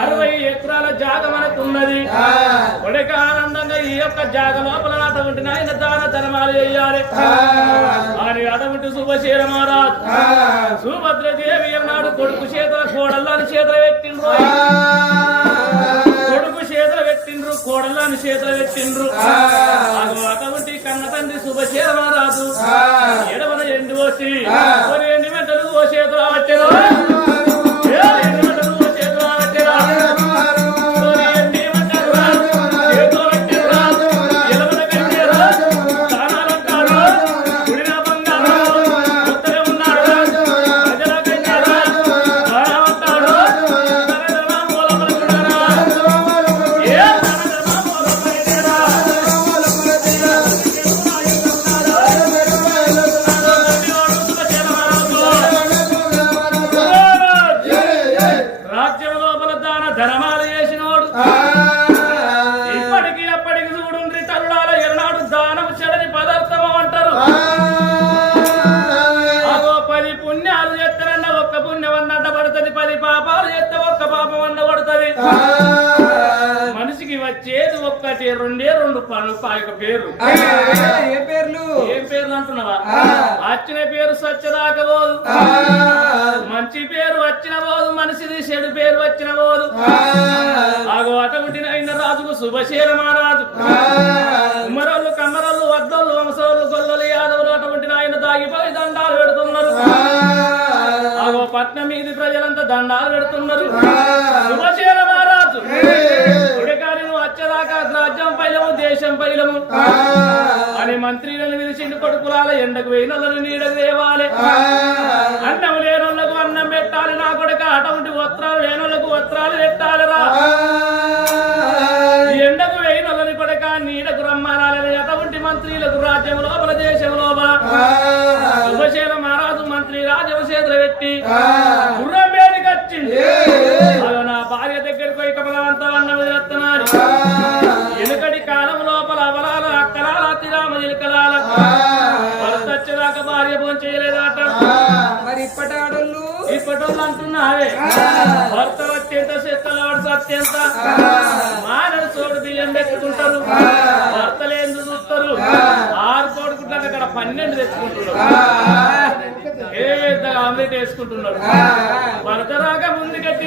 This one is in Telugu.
60 ఎకరాల జాగ మనకున్నది. కొడుక ఆనందంగా ఈ యొక్క జాగ లోపల అటువంటి నాయన దాన ధర్మాలు చేయాలి అని అటువంటి శుభశీల మహారాజ్ సుభద్రదేవి అన్నాడు కొడుకు చేతుల కోడల్లాని చేతులు పెట్టిండ్రు, కొడుకు చేతులు పెట్టిండ్రు, కోడల్లాని చేతులు పెట్టిండ్రు. అటువంటి కన్న తండ్రి శుభశీల మహారాజు ఎడవన ఎండి పోసి ఎండి వెంటలు ఓ చేతులు పట్టారు. ధర్మాలు చేసినోడు ఇప్పటికి అప్పటికి చూడుండ్రి తల్లాల ఎన్నాడు దానం చెడని పదార్థము అంటారు. అదో 10 పుణ్యాలు చేస్తానన్న ఒక్క పుణ్యం అన్నట్ట పడుతుంది, 10 పాపాలు చేస్తే ఒక్క పాపం అన్న పడుతుంది. మనిషికి వచ్చేది ఒక్కటి 2 పనులు పాయక పేరు. ఏం పేర్లు అంటున్నావా? వచ్చిన పేరు సత్యదాకపోదు, మంచి పేరు వచ్చిన పోదు, మనిషిది చెడు పేరు వచ్చిన పోదు. ఆగో అటువంటి అయిన రాజుకు శుభశీల మహారాజు ఉమ్మరోళ్ళు కమ్మరోళ్ళు వద్దోళ్ళు వంశోళ్ళు గొల్లలు యాదవులు అటువంటి ఆయన దాగిపోయి దండాలు పెడుతున్నారు. ఆగో పట్నం మీది ప్రజలంతా దండాలు పెడుతున్నారు. శుభశీల మహారాజు ఉడికాని నువ్వు వచ్చేదాకా రాజ్యం పైలము దేశం పైలము అని మంత్రులను విలిచిండు. కొడుకులాల ఎండకు వేయినోళ్ళని నీడకు దేవాలి, అన్నం లేనోళ్లకు అన్నం పెట్టాలి నా కొడుక, అటువంటి వస్త్రాలు లేనోళ్లకు వస్త్రాలు పెట్టాలిరా. ఎండకు వేయినోళ్ళని కొడుక నీడకు రమ్మాలని అటువంటి మంత్రులకు రాజ్యం లోపల దేశం లోపల శుభశీల మహారాజు మంత్రి రాజ్యం చేతులు పెట్టి గుర్రం వేడికి వచ్చింది. నా భార్య దగ్గరికి పోయి కమలవంతా అన్నం చేస్తున్నారు. ఎనుకటి కాలం లోపల అవలాల అక్కలాల తిరామ ఇలకలాల భర్త వచ్చేదాకా భార్య భోజనం చేయలేదట. మరి ఇప్పటోళ్ళు అంటున్నావే భర్త వచ్చేంత చెత్తలాడు సత్యంత మానవ చోటు బియ్యం పెట్టుకుంటారు, భర్తలు ఎందుకు చూస్తారు. 6 కోడుకుంటారు, అక్కడ 12 తెచ్చుకుంటున్నారు, ఏ ఆమ్లెట్ వేసుకుంటున్నారు. భర్త రాక ముందుకెట్టి